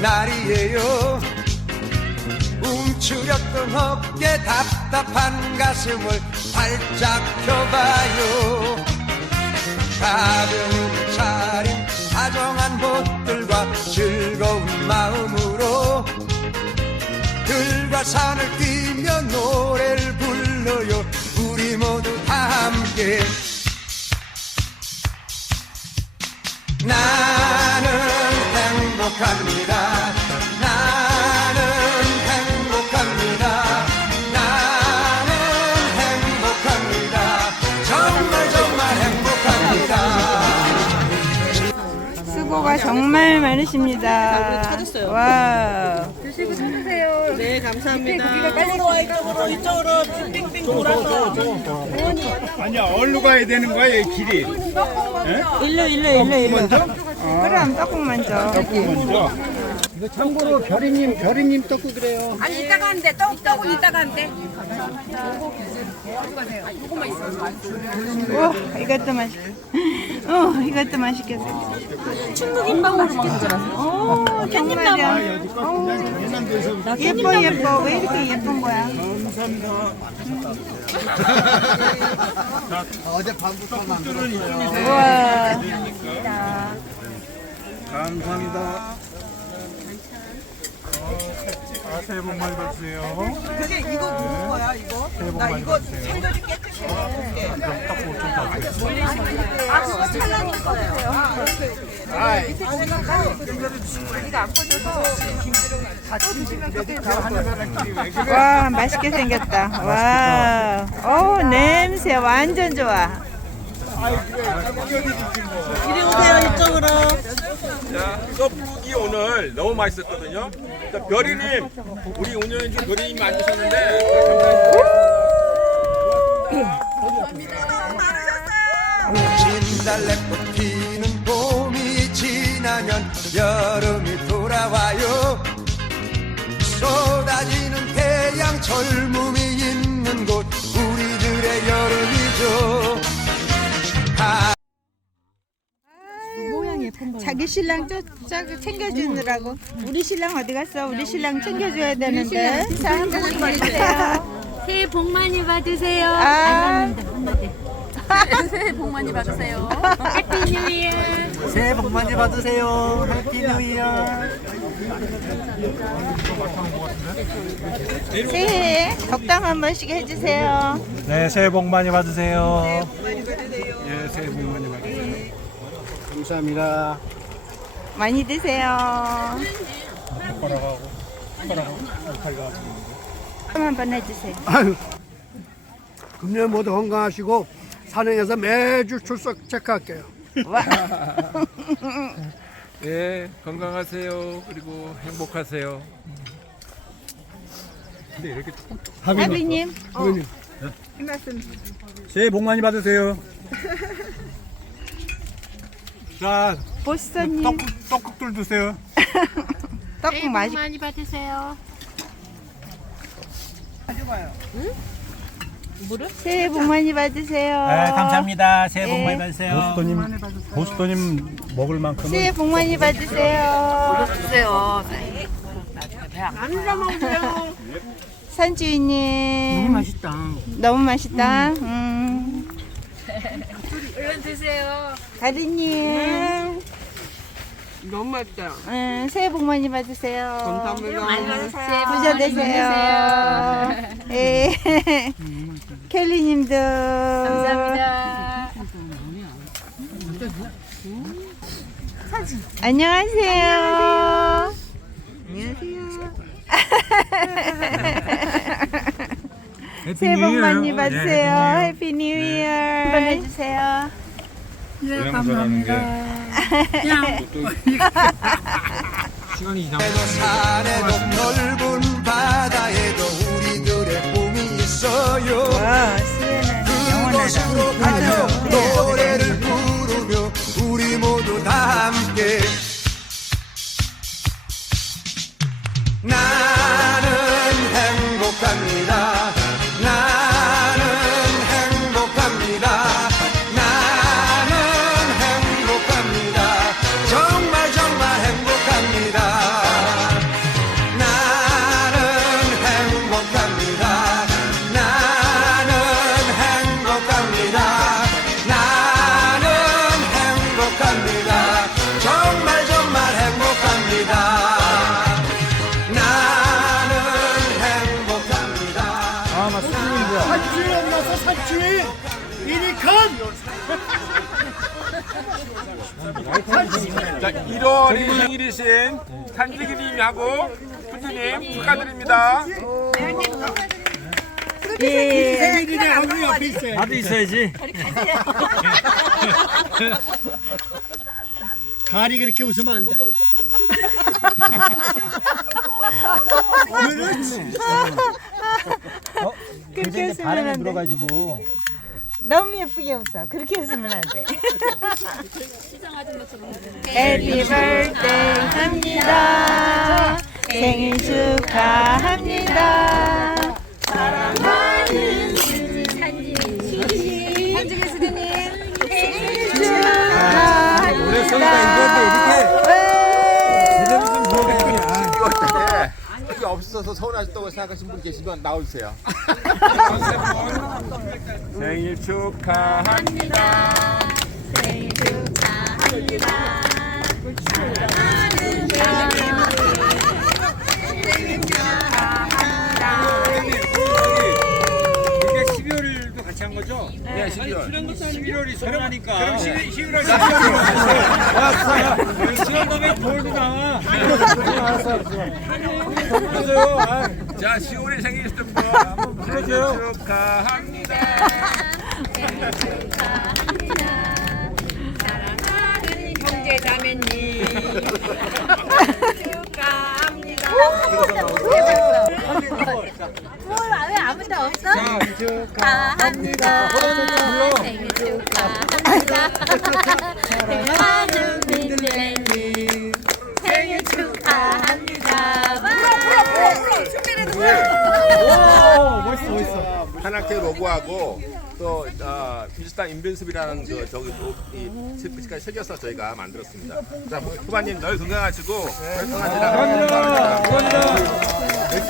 날이에요. 움츠렸던 어깨 답답한 가슴을 활짝 펴봐요. 가벼운 차림 다정한 곳들과 즐거운 마음으로 들과 산을 뛰며 노래 정말 많으십니다. 찾았어요. 와. 네, 감사합니다. 이쪽으로 와, 이쪽으로, 이쪽으로 빙빙 돌아서. 아니야, 얼로 가야 되는 거야, 이 길이. 일로 일로 일로 일로. 그럼 떡국 먼저. 먼저. 이거 참고로 별이님, 별이님 떡국이래요. 아니 이따가 한대 떡 떡은 이따가 한대 와 이것도 맛있. 어 이것도 맛있겠어. 줄 알았어요. 어 정말이야. 어, 예뻐 예뻐 왜 이렇게 예쁜 거야? 어제 밤부터 만들었어요. 와. 감사합니다. 아, 새해 복 많이 받으세요. 그게 이거 무슨 거야, 이거? 나 이거 설거지 깨끗이 해볼게. 아, 그거 찰랑일 거예요. 와 맛있게 생겼다. 와. 어 냄새 완전 좋아. 이리 오세요, 이쪽으로. 자, 떡국이 오늘 너무 맛있었거든요. 자, 별이님, 우리 운영해준 별이님이 앉으셨는데, 진달래꽃 피는 봄이 지나면 여름이 돌아와요 쏟아지는 태양 젊음이 있는 곳 우리들의 여름이죠 자기 신랑 쫓, 쫓, 챙겨주느라고 우리 신랑 어디 갔어? 우리 신랑 챙겨줘야 되는데 인사 한번 해주세요 새해 복 많이 받으세요 아. 새해 복 많이 받으세요 해피 뉴 이어 새해 복 많이 받으세요. 해피 뉴 이어. 새해에 덕담 한 번씩 해주세요 네, 새해 복 많이 받으세요. 예, 새해 복 많이 받으세요. 감사합니다. 많이 드세요 손가락하고, 손가락하고, 팔가. 한번 해주세요 아유, 금년 모두 건강하시고 산행에서 매주 출석 체크할게요. 와. 예, 건강하세요. 그리고 행복하세요. 근데 이렇게 하비님 새해 복 많이 받으세요. 자, 보스터님. 떡국, 떡국들 드세요. 떡국 맛있 많이 받으세요. 새해 복 많이 받으세요. 네, 감사합니다. 새해 복 예. 많이 받으세요. 보스토님, 보스토님 먹을 만큼은 새해 복 많이 받으세요. 산주인님. 너무 맛있다. 너무 맛있다. 음. 얼른 드세요. 다리님 너무 맛있다. 음, 새해 복 많이 받으세요 감사합니다. 부자 되세요 예. 켈리님도 감사합니다 안녕하세요 새해 복 많이 받으세요. 해피 뉴 이어. 해주세요. 산에도 넓은 바다에도 우리들의 꿈이 있어요. 와, 그곳으로 가며 노래 자, 1월이 생일이신 산지기님하고 훈주님 축하드립니다. 생일이네 하고 옆에 있어요 나도 있어야지. 가리 그렇게 웃으면 안 돼 그렇게 웃으면 안 돼. 너무 예쁘게 웃어. 그렇게 웃으면 안 돼. 해피 birthday 합니다. 생일 축하합니다. 사랑하는 없어서 서운하셨다고 생각하신 분 계시면 나와주세요. 생일 축하합니다. 생일 축하합니다. 이게 12월도 같이 한 거죠? 네, 12월. 11월이 소나니까. 그럼 11, 11월 11월. 지원 다음에 돌도 나와. 알았어, 알았어. 불러줘요. 아, 자, 10월에 생일이실 분 불러줘요. 생일 축하합니다. 사랑하는 형제 자매님 축하합니다. 왜 아무도 없어? 축하합니다. 생일 축하합니다. 한학회 로고하고 또 어, 비슷한 인벤습이라는 그 저기 로- 이 스피치까지 새겨서 저희가 만들었습니다. 자, 후- 후반님 늘 건강하시고 건강하시라. 감사합니다. 감사합니다.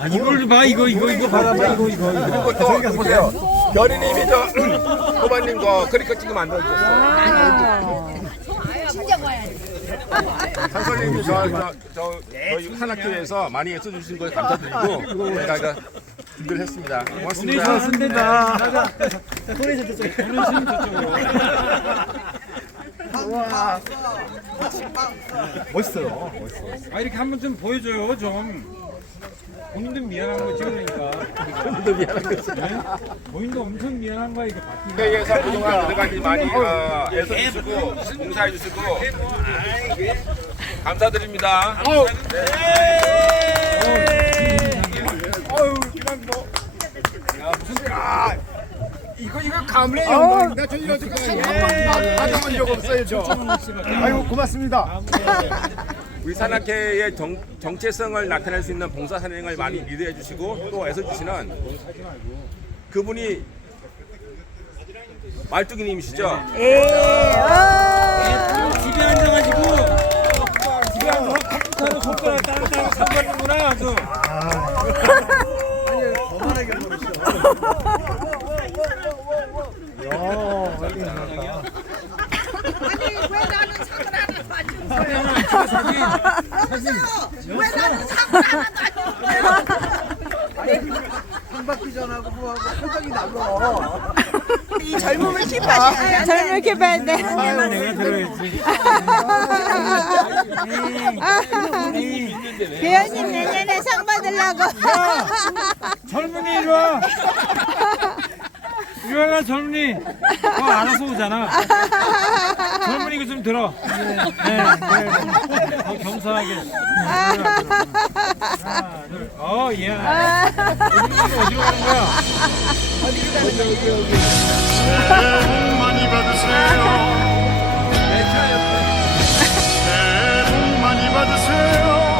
아, 이걸 좀 봐, 이거, 이거, 이거 봐봐, 이거, 이거, 이거. 그리고 또 보세요. 별이님이 저 후반님 거 크리커 찍어 만들어주셨어요. 한솔님이 저, 저, 저 저희 한학교에서 많이 써주신 거 감사드리고 저희가 이거 준비를 했습니다. 고맙습니다. 돈이 잘 썼죠. 돈이 쓰면 저쪽으로. 멋있어요. 멋있어. 아 이렇게 한번 좀 보여줘요 좀. 본인도 미안한 거지 그러니까. 본인도 미안한 거지. 네? 본인도 엄청 미안한 거야 이게 바뀌는 거. 회의에서 그동안 여러 가지 많이 어, 애써 주시고 봉사해 주시고. 감사드립니다. 이거 이거 가문의 영광입니다. 저 이런 거 받아본 적 없어요 저. 아이고 고맙습니다 우리 산악회의 정, 정체성을 나타낼 수 있는 봉사 산행을 많이 리드해 주시고 또 애써주시는 그분이 말뚝이님이시죠? 예. 어. 집에 앉아가지고 집에 앉아서 컴퓨터로 손가락 따로따로 사버리는구나 아주. 돼. 내가 들어야지. 배우님 내년에 상 받으려고. 젊은이 이리 와. 유연아 젊은이. 어, 알아서 오잖아. 젊은이 이거 좀 들어. 네, 네, 네. 그래, 겸손하게. 하나 둘어 예. 어디로 가는 거야? 새해 복 많이 받으세요. 새해 복 많이 받으세요.